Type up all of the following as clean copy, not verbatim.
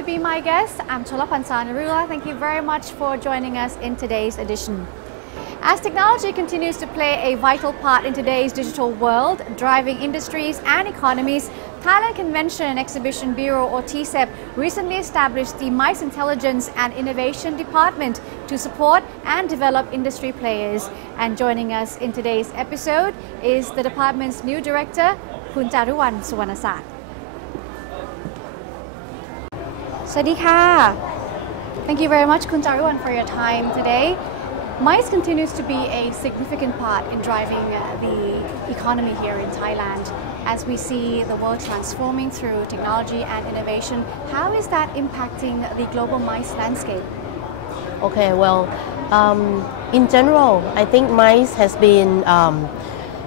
to be my guest. I'm Cholapansa Narula. Thank you very much for joining us in today's edition. As technology continues to play a vital part in today's digital world, driving industries and economies, Thailand Convention and Exhibition Bureau or TCEP recently established the MICE Intelligence and Innovation Department to support and develop industry players. And joining us in today's episode is the department's new director, Kun Jaruwan Suwarnasat. Sadika. Thank you very much, Kun Jaruwan, for your time today. MICE continues to be a significant part in driving the economy here in Thailand. As we see the world transforming through technology and innovation, how is that impacting the global MICE landscape? Okay, well, in general, I think MICE has been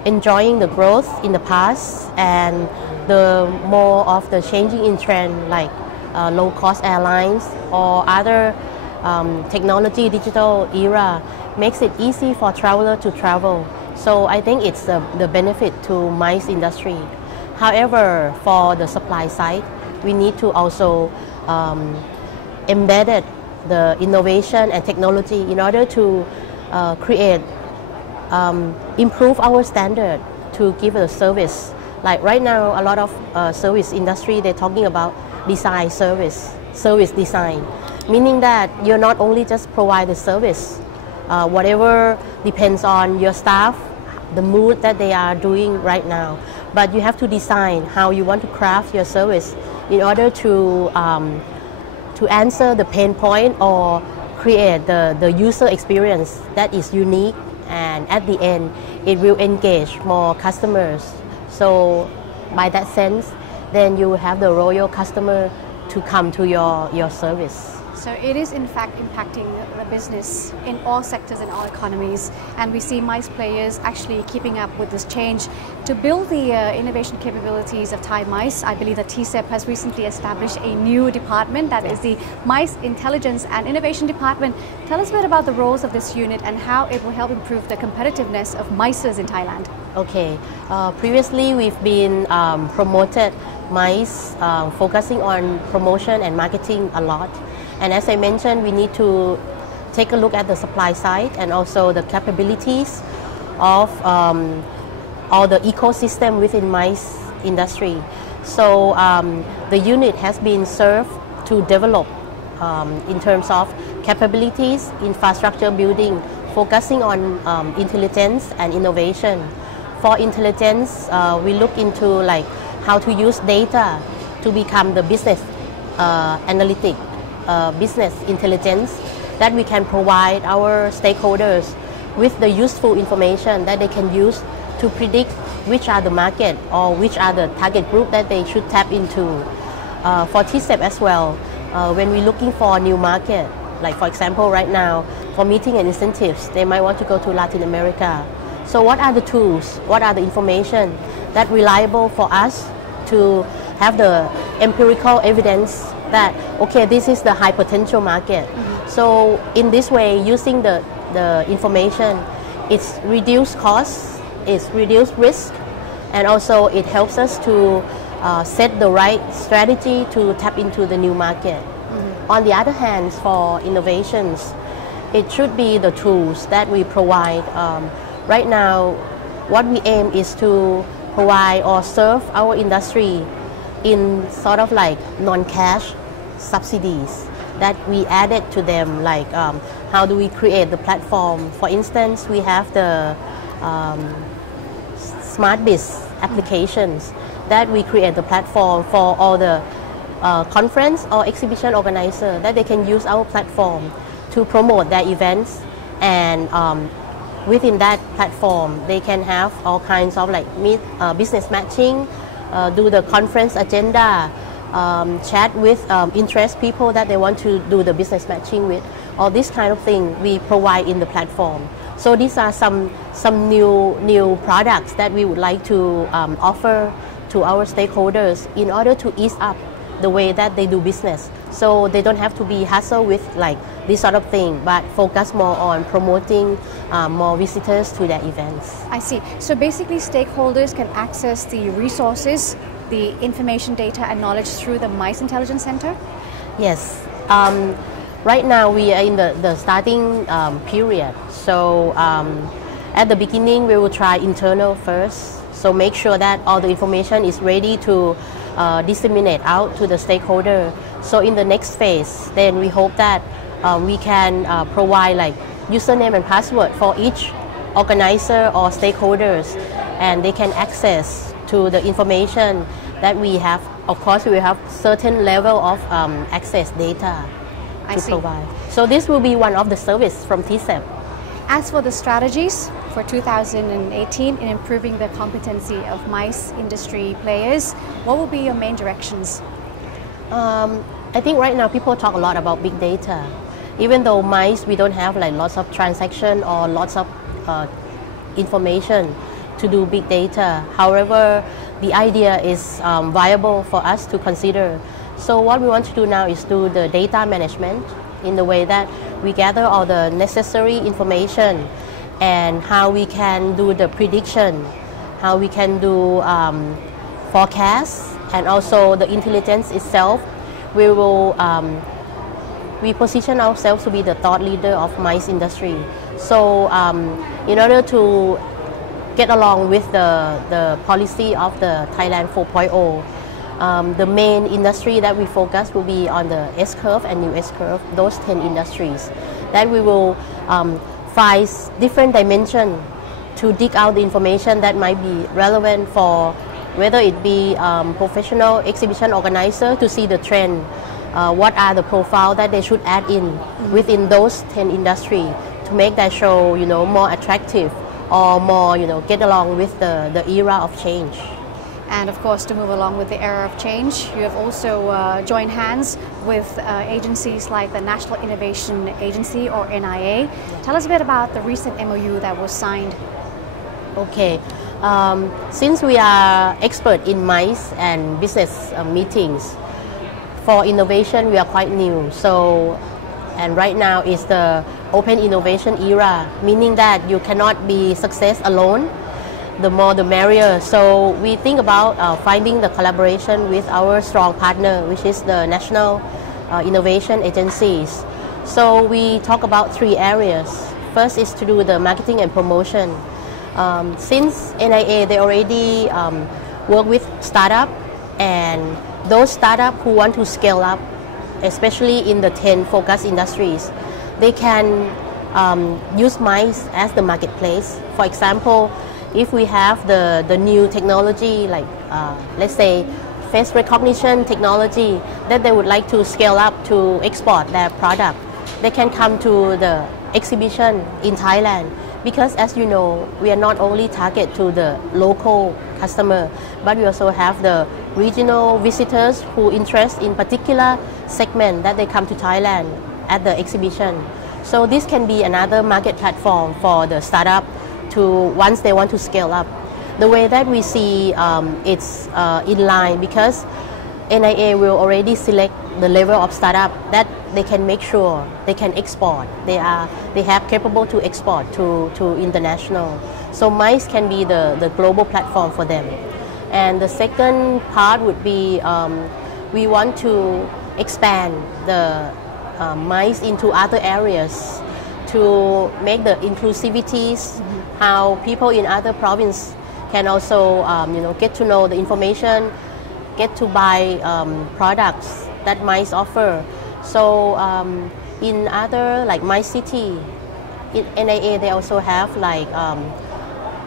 enjoying the growth in the past, and the more of the changing in trend like low-cost airlines or other technology digital era makes it easy for travelers to travel. So I think it's the benefit to MICE industry. However, for the supply side, we need to also embed the innovation and technology in order to improve our standard to give a service. Like right now, a lot of service industry, they're talking about design service design, meaning that you're not only just provide the service, whatever depends on your staff, the mood that they are doing right now, but you have to design how you want to craft your service in order to answer the pain point or create the user experience that is unique, and at the end it will engage more customers. So by that sense, then you have the loyal customer to come to your service. So it is in fact impacting the business in all sectors and all economies, and we see MICE players actually keeping up with this change. To build the innovation capabilities of Thai MICE, I believe that TCEP has recently established a new department that is the MICE Intelligence and Innovation Department. Tell us a bit about the roles of this unit and how it will help improve the competitiveness of MICEs in Thailand. Okay, previously we've been promoted MICE, focusing on promotion and marketing a lot. And as I mentioned, we need to take a look at the supply side and also the capabilities of all the ecosystem within MICE industry. So the unit has been served to develop in terms of capabilities, infrastructure building, focusing on intelligence and innovation. For intelligence, we look into like how to use data to become the business analytic, business intelligence that we can provide our stakeholders with the useful information that they can use to predict which are the market or which are the target group that they should tap into. For TCEP as well, when we're looking for a new market, like for example right now, for meeting and incentives, they might want to go to Latin America. So what are the tools, what are the information that reliable for us to have the empirical evidence that, okay, this is the high potential market. So in this way, using the information, it's reduced costs, it's reduced risk, and also it helps us to set the right strategy to tap into the new market. On the other hand, for innovations, it should be the tools that we provide. Right now, what we aim is to provide or serve our industry in sort of like non-cash subsidies that we added to them, like how do we create the platform. For instance, we have the Smart Biz applications that we create the platform for all the conference or exhibition organizer that they can use our platform to promote their events, and within that platform they can have all kinds of like business matching, do the conference agenda, chat with interest people that they want to do the business matching with. All this kind of thing we provide in the platform. So these are some new products that we would like to offer to our stakeholders in order to ease up the way that they do business. So they don't have to be hassled with like this sort of thing, but focus more on promoting more visitors to their events. I see. So basically stakeholders can access the resources, the information, data and knowledge through the MICE Intelligence Center? Yes. Right now we are in the starting period. So at the beginning we will try internal first. So make sure that all the information is ready to disseminate out to the stakeholder. So in the next phase, then we hope that we can provide like username and password for each organizer or stakeholders, and they can access to the information that we have. Of course, we will have certain level of access data to provide. So this will be one of the service from TCEP. As for the strategies for 2018 in improving the competency of MICE industry players, what will be your main directions? I think right now people talk a lot about big data. Even though MICE, we don't have like lots of transaction or lots of information to do big data. However, the idea is viable for us to consider. So what we want to do now is do the data management in the way that we gather all the necessary information and how we can do the prediction, how we can do forecasts, and also the intelligence itself. We will we position ourselves to be the thought leader of MICE industry. So in order to get along with the policy of the Thailand 4.0, the main industry that we focus will be on the S-curve and new S-curve, those 10 industries. That we will find different dimensions to dig out the information that might be relevant for whether it be professional exhibition organizer to see the trend, what are the profile that they should add in within those 10 industries to make that show, more attractive or more, get along with the era of change. And of course, to move along with the era of change, you have also joined hands with agencies like the National Innovation Agency or NIA. Tell us a bit about the recent MOU that was signed. Okay. Since we are expert in MICE and business meetings, for innovation we are quite new. So, and right now is the open innovation era, meaning that you cannot be success alone. The more the merrier. So we think about finding the collaboration with our strong partner, which is the National Innovation Agencies. So we talk about 3 areas. First is to do the marketing and promotion. Since NIA, they already work with startup, and those startup who want to scale up, especially in the 10 focus industries, they can use MICE as the marketplace. For example, if we have the new technology, like let's say face recognition technology, that they would like to scale up to export their product, they can come to the exhibition in Thailand. Because as you know, we are not only target to the local customer, but we also have the regional visitors who interest in particular segment that they come to Thailand at the exhibition. So this can be another market platform for the startup to once they want to scale up. The way that we see it's in line, because NIA will already select the level of startup that they can make sure they can export. They have capable to export to international. So MICE can be the global platform for them. And the second part would be we want to expand the MICE into other areas to make the inclusivities, how people in other provinces can also get to know the information, get to buy products that MICE offer. So in other like MICE city, in NIA they also have like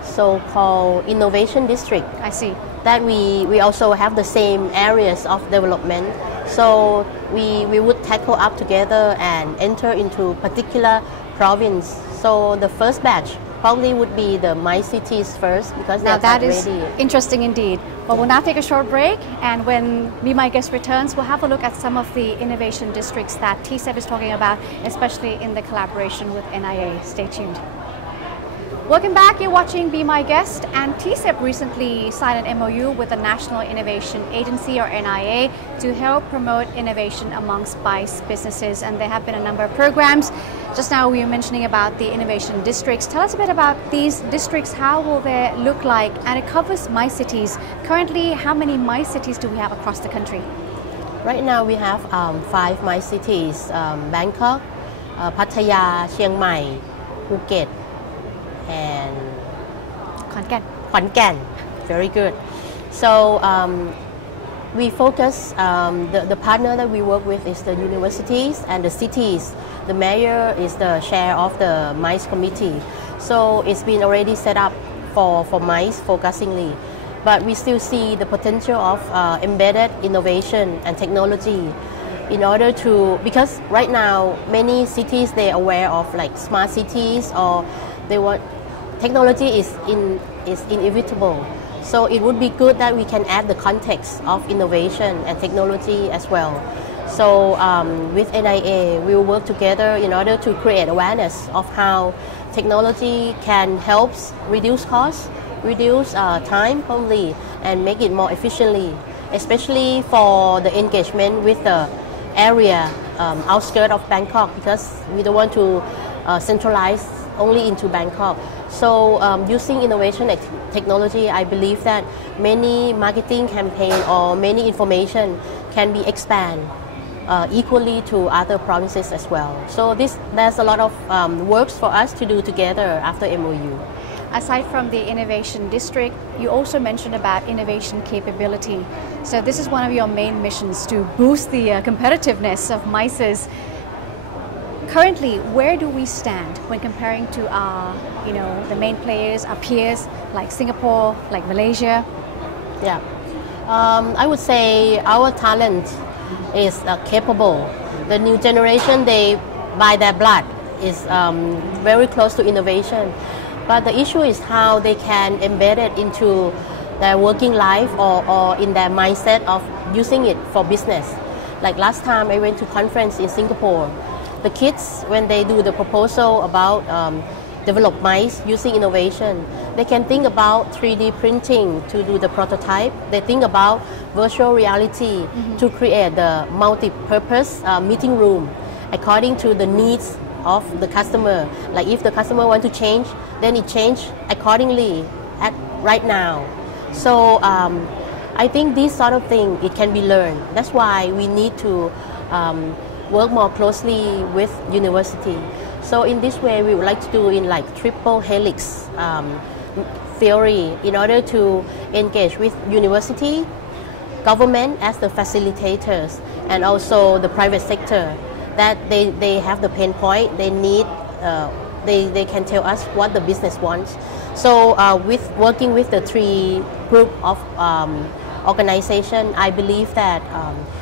so-called innovation district. I see. That we also have the same areas of development. So we would tackle up together and enter into particular province. So the first batch probably would be the MICE cities first, because now that ready. is interesting indeed. Well, we'll now take a short break, and when Be My Guest returns, we'll have a look at some of the innovation districts that TCEP is talking about, especially in the collaboration with NIA. Stay tuned. Welcome back. You're watching Be My Guest, and TCEP recently signed an MOU with the National Innovation Agency or NIA to help promote innovation amongst MICE businesses, and there have been a number of programs. Just now we were mentioning about the innovation districts. Tell us a bit about these districts. How will they look like? And it covers MICE cities. Currently, how many MICE cities do we have across the country? Right now we have 5 MICE cities, Bangkok, Pattaya, Chiang Mai, Phuket, and ขอนแก่น Khon Kaen. Very good. So we focus, the partner that we work with is the universities and the cities. The mayor is the chair of the MICE committee. So it's been already set up for MICE focusingly. But we still see the potential of embedded innovation and technology in order to, because right now many cities they are aware of like smart cities or they want, technology is inevitable. So it would be good that we can add the context of innovation and technology as well. So with NIA, we will work together in order to create awareness of how technology can help reduce costs, reduce time probably, and make it more efficiently, especially for the engagement with the area outskirts of Bangkok, because we don't want to centralize only into Bangkok. So using innovation and technology, I believe that many marketing campaign or many information can be expanded equally to other provinces as well. So there's a lot of works for us to do together after MOU. Aside from the innovation district, you also mentioned about innovation capability. So this is one of your main missions to boost the competitiveness of MICEs. Currently, where do we stand when comparing to our, the main players, our peers like Singapore, like Malaysia? Yeah, I would say our talent is capable. The new generation, they by their blood is very close to innovation. But the issue is how they can embed it into their working life or in their mindset of using it for business. Like last time I went to conference in Singapore, the kids, when they do the proposal about develop MICE using innovation, they can think about 3D printing to do the prototype. They think about virtual reality to create the multi-purpose meeting room according to the needs of the customer. Like if the customer want to change, then it change accordingly at right now. So I think this sort of thing, it can be learned. That's why we need to work more closely with university. So in this way, we would like to do in like triple helix theory in order to engage with university, government as the facilitators, and also the private sector, that they have the pain point, they need, they can tell us what the business wants. So with working with the 3 group of organization, I believe that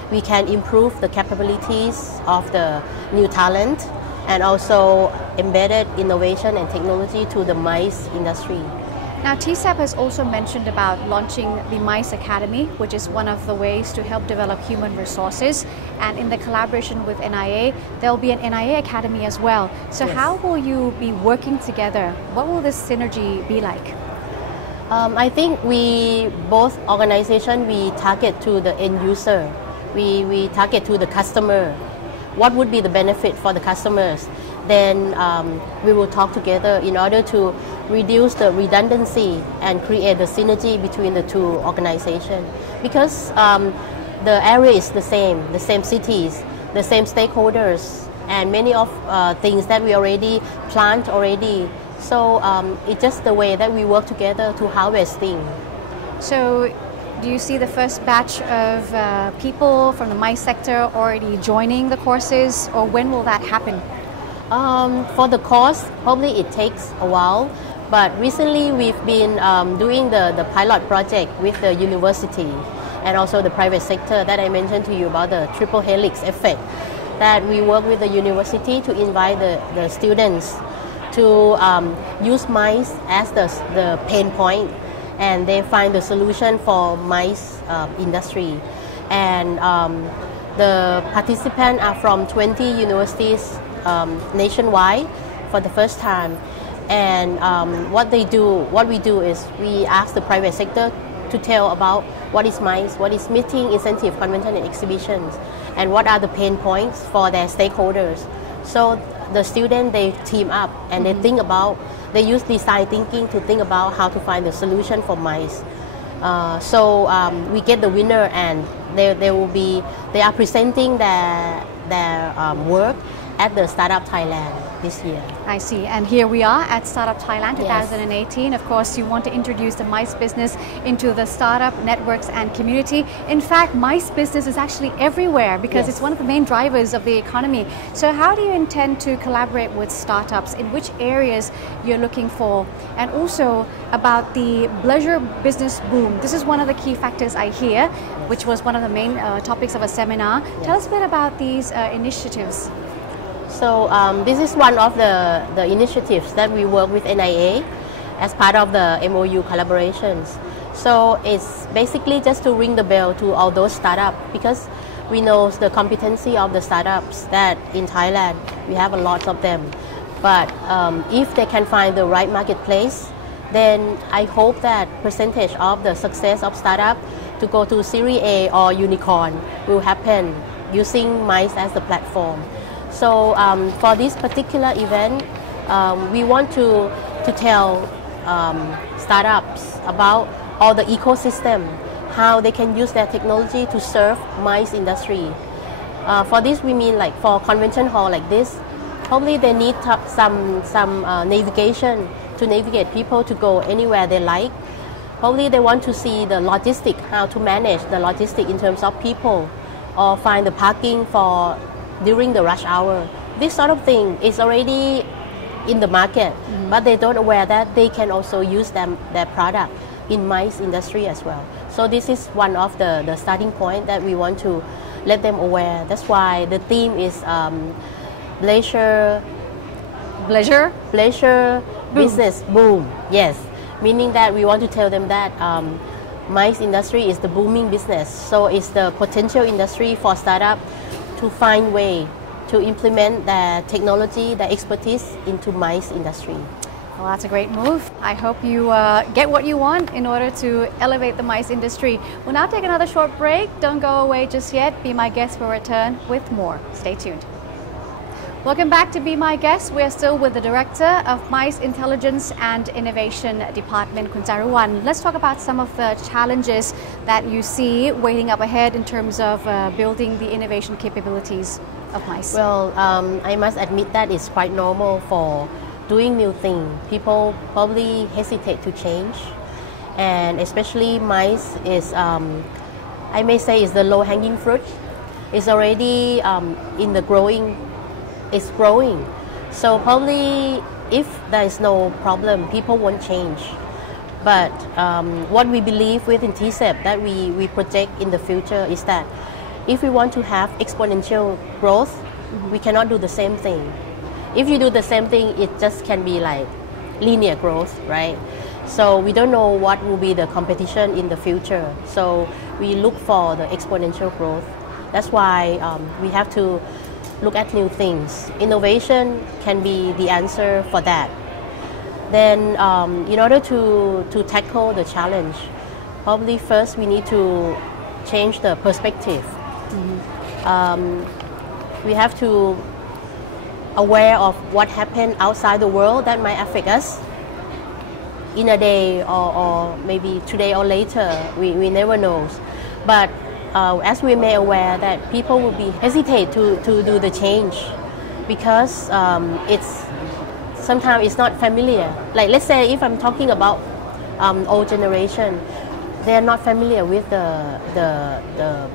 we can improve the capabilities of the new talent and also embedded innovation and technology to the MICE industry. Now, TSAP has also mentioned about launching the MICE Academy, which is one of the ways to help develop human resources. And in the collaboration with NIA, there will be an NIA Academy as well. So Yes. how will you be working together? What will this synergy be like? I think we both organization we target to the end user. We target to the customer. What would be the benefit for the customers? Then we will talk together in order to reduce the redundancy and create the synergy between the 2 organizations. Because the area is the same cities, the same stakeholders, and many of things that we already planned already. So it's just the way that we work together to harvesting. So do you see the first batch of people from the MICE sector already joining the courses, or when will that happen? For the course, probably it takes a while, but recently we've been doing the pilot project with the university and also the private sector that I mentioned to you about the triple helix effect, that we work with the university to invite the students to use MICE as the pain point, and they find the solution for MICE industry. And the participants are from 20 universities nationwide for the first time. And what we do is we ask the private sector to tell about what is MICE, what is meeting, incentive, convention, and exhibitions, and what are the pain points for their stakeholders. So the students, they team up and they think about, they use design thinking to think about how to find the solution for MICE. So we get the winner, and they are presenting their work at the Startup Thailand this year. I see. And here we are at Startup Thailand 2018. Of course, you want to introduce the MICE business into the startup networks and community. In fact, MICE business is actually everywhere because it's one of the main drivers of the economy. So how do you intend to collaborate with startups? In which areas you're looking for? And also about the leisure business boom. This is one of the key factors I hear, which was one of the main topics of a seminar. Tell us a bit about these initiatives. So this is one of the initiatives that we work with NIA as part of the MOU collaborations. So it's basically just to ring the bell to all those startups because we know the competency of the startups that in Thailand we have a lot of them. But if they can find the right marketplace, then I hope that percentage of the success of startup to go to Series A or unicorn will happen using MICE as the platform. So for this particular event, we want to tell startups about all the ecosystem, how they can use their technology to serve MICE industry. For this, we mean like for convention hall like this, probably they need some navigation to navigate people to go anywhere they like. Probably they want to see the logistic, how to manage the logistic in terms of people, or find the parking for during the rush hour. This sort of thing is already in the market, but they don't aware that they can also use their product in MICE industry as well. So this is one of the starting point that we want to let them aware. That's why the theme is leisure business boom. Yes, meaning that we want to tell them that MICE industry is the booming business. So it's the potential industry for startup to find way to implement their technology, their expertise into MICE industry. Well, that's a great move. I hope you get what you want in order to elevate the MICE industry. We'll now take another short break. Don't go away just yet. Be my guest will return with more. Stay tuned. Welcome back to Be My Guest. We are still with the Director of MICE Intelligence and Innovation Department, Khun Jaruwan. Let's talk about some of the challenges that you see waiting up ahead in terms of building the innovation capabilities of MICE. Well, I must admit that it's quite normal for doing new things. People probably hesitate to change, and especially MICE is, I may say, is the low-hanging fruit. It's already in the growing. It's growing. So probably if there is no problem, people won't change. But what we believe within TCEP that we project in the future is that if we want to have exponential growth, we cannot do the same thing. If you do the same thing, it just can be like linear growth, right? So we don't know what will be the competition in the future. So we look for the exponential growth. That's why we have to look at new things. Innovation can be the answer for that. Then in order to tackle the challenge, probably first we need to change the perspective. We have to aware of what happened outside the world that might affect us in a day or maybe today or later. We never know. But as we may aware that people will be hesitate to do the change because sometimes it's not familiar. Like let's say if I'm talking about old generation, they are not familiar with the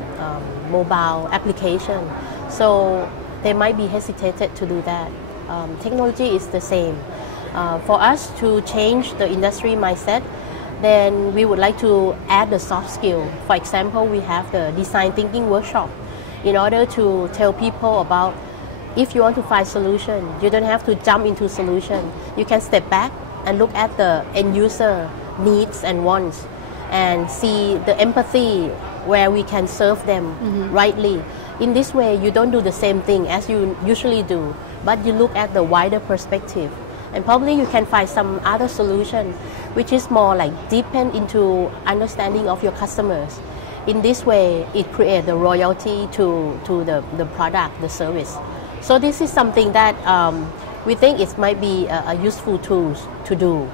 mobile application, so they might be hesitated to do that. Technology is the same. For us to change the industry mindset, then we would like to add the soft skill. For example, we have the design thinking workshop in order to tell people about if you want to find solution, you don't have to jump into solution. You can step back and look at the end user needs and wants and see the empathy where we can serve them rightly. In this way, you don't do the same thing as you usually do, but you look at the wider perspective. And probably you can find some other solution which is more like deepen into understanding of your customers. In this way, it creates the royalty to the product, the service. So this is something that we think it might be a useful tool to do.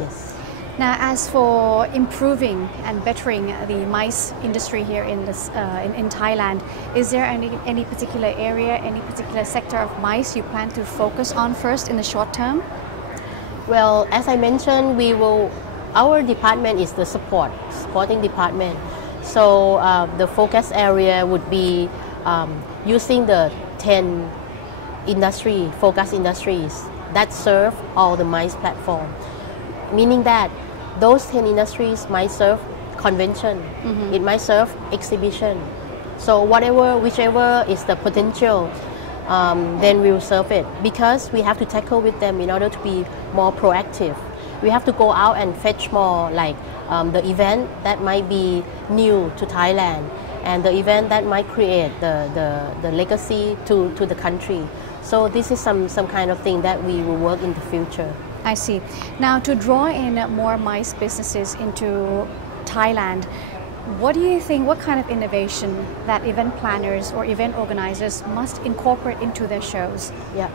Yes. Now, as for improving and bettering the MICE industry here in Thailand, is there any particular area, any particular sector of MICE you plan to focus on first in the short term? Well, as I mentioned, our department is the supporting department. So the focus area would be using the 10 focus industries that serve all the MICE platform, meaning that those 10 industries might serve convention, it might serve exhibition. So whichever is the potential, then we'll serve it, because we have to tackle with them in order to be more proactive. We have to go out and fetch more, like the event that might be new to Thailand and the event that might create the legacy to the country. So this is some kind of thing that we will work in the future. I see. Now, to draw in more MICE businesses into Thailand, what do you think, what kind of innovation that event planners or event organizers must incorporate into their shows? Yeah.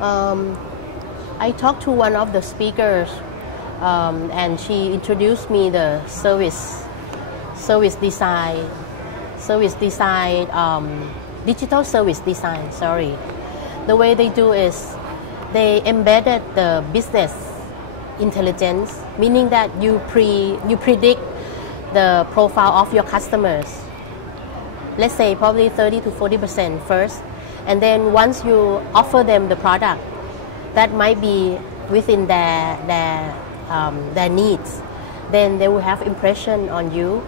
I talked to one of the speakers and she introduced me the digital service design, sorry. The way they do is they embedded the business intelligence, meaning that you predict the profile of your customers. Let's say probably 30 to 40% first, and then once you offer them the product that might be within their needs, then they will have impression on you.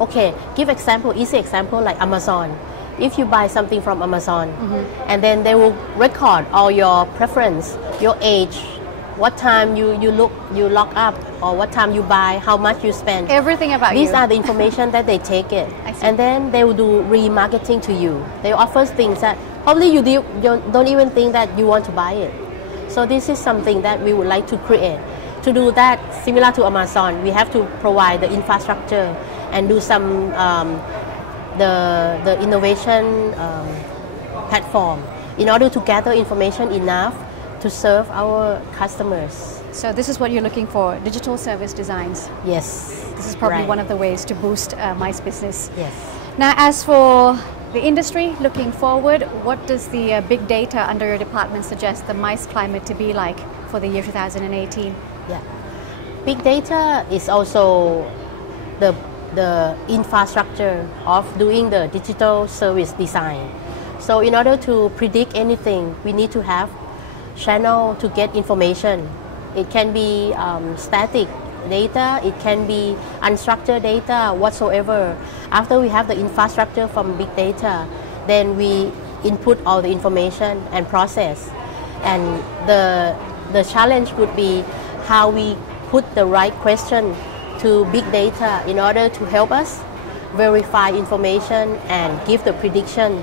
Okay, give easy example like Amazon. If you buy something from Amazon, and then they will record all your preference, your age, what time you lock up, or what time you buy, how much you spend. Everything about These are the information that they take it. And then they will do remarketing to you. They offer things that probably you don't even think that you want to buy it. So this is something that we would like to create. To do that, similar to Amazon, we have to provide the infrastructure and do some the innovation platform in order to gather information enough to serve our customers. So this is what you're looking for, digital service designs. Yes. This is probably right. one of the ways to boost MICE business. Yes. Now, as for the industry looking forward, what does the big data under your department suggest the MICE climate to be like for the year 2018? Yeah. Big data is also the infrastructure of doing the digital service design. So in order to predict anything, we need to have channel to get information. It can be static data, it can be unstructured data, whatsoever. After we have the infrastructure from big data, then we input all the information and process. And the challenge would be how we put the right question to big data in order to help us verify information and give the prediction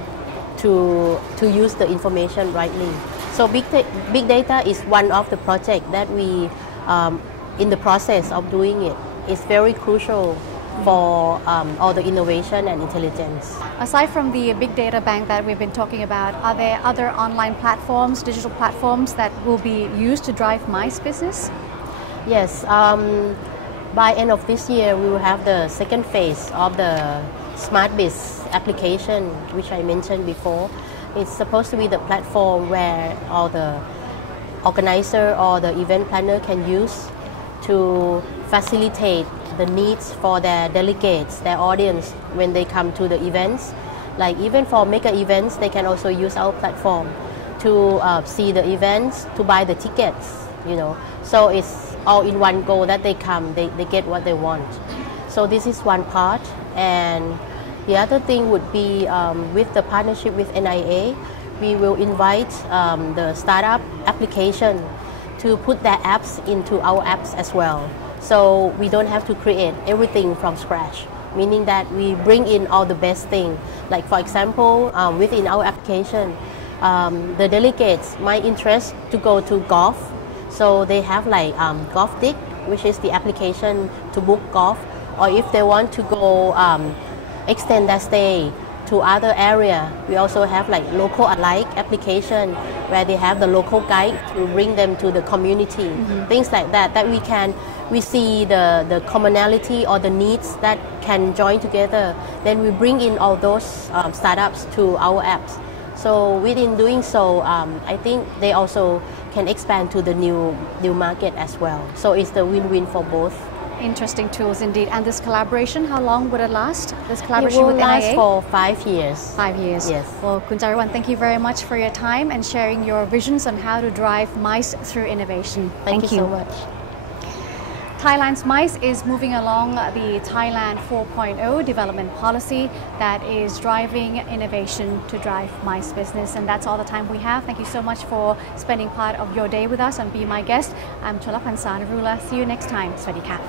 to use the information rightly. So big data is one of the projects that we in the process of doing it. It's very crucial for all the innovation and intelligence. Aside from the big data bank that we've been talking about, are there other online platforms, digital platforms that will be used to drive MICE business? Yes. By end of this year, we will have the second phase of the Smart Biz application, which I mentioned before. It's supposed to be the platform where all the organizer or the event planner can use to facilitate the needs for their delegates, their audience, when they come to the events. Like even for mega events, they can also use our platform to see the events, to buy the tickets, So it's all in one go that they come, they get what they want. So this is one part. And the other thing would be with the partnership with NIA, we will invite the startup application to put their apps into our apps as well. So we don't have to create everything from scratch, meaning that we bring in all the best things. Like for example, within our application, the delegates might interest to go to golf. So they have like Golf Dick, which is the application to book golf. Or if they want to go extend their stay to other area. We also have like local alike application where they have the local guide to bring them to the community. Things like that we see the commonality or the needs that can join together. Then we bring in all those startups to our apps. So within doing so, I think they also can expand to the new market as well. So it's the win-win for both. Interesting tools indeed. And this collaboration, how long would it last? This It collaboration will with last NIA? for 5 years. 5 years. Yes. Well, Kun Jariwan, thank you very much for your time and sharing your visions on how to drive MICE through innovation. Thank you so much. Thailand's MICE is moving along the Thailand 4.0 development policy that is driving innovation to drive MICE business. And that's all the time we have. Thank you so much for spending part of your day with us and be my guest. I'm Cholapansa Narula. See you next time. สวัสดีค่ะ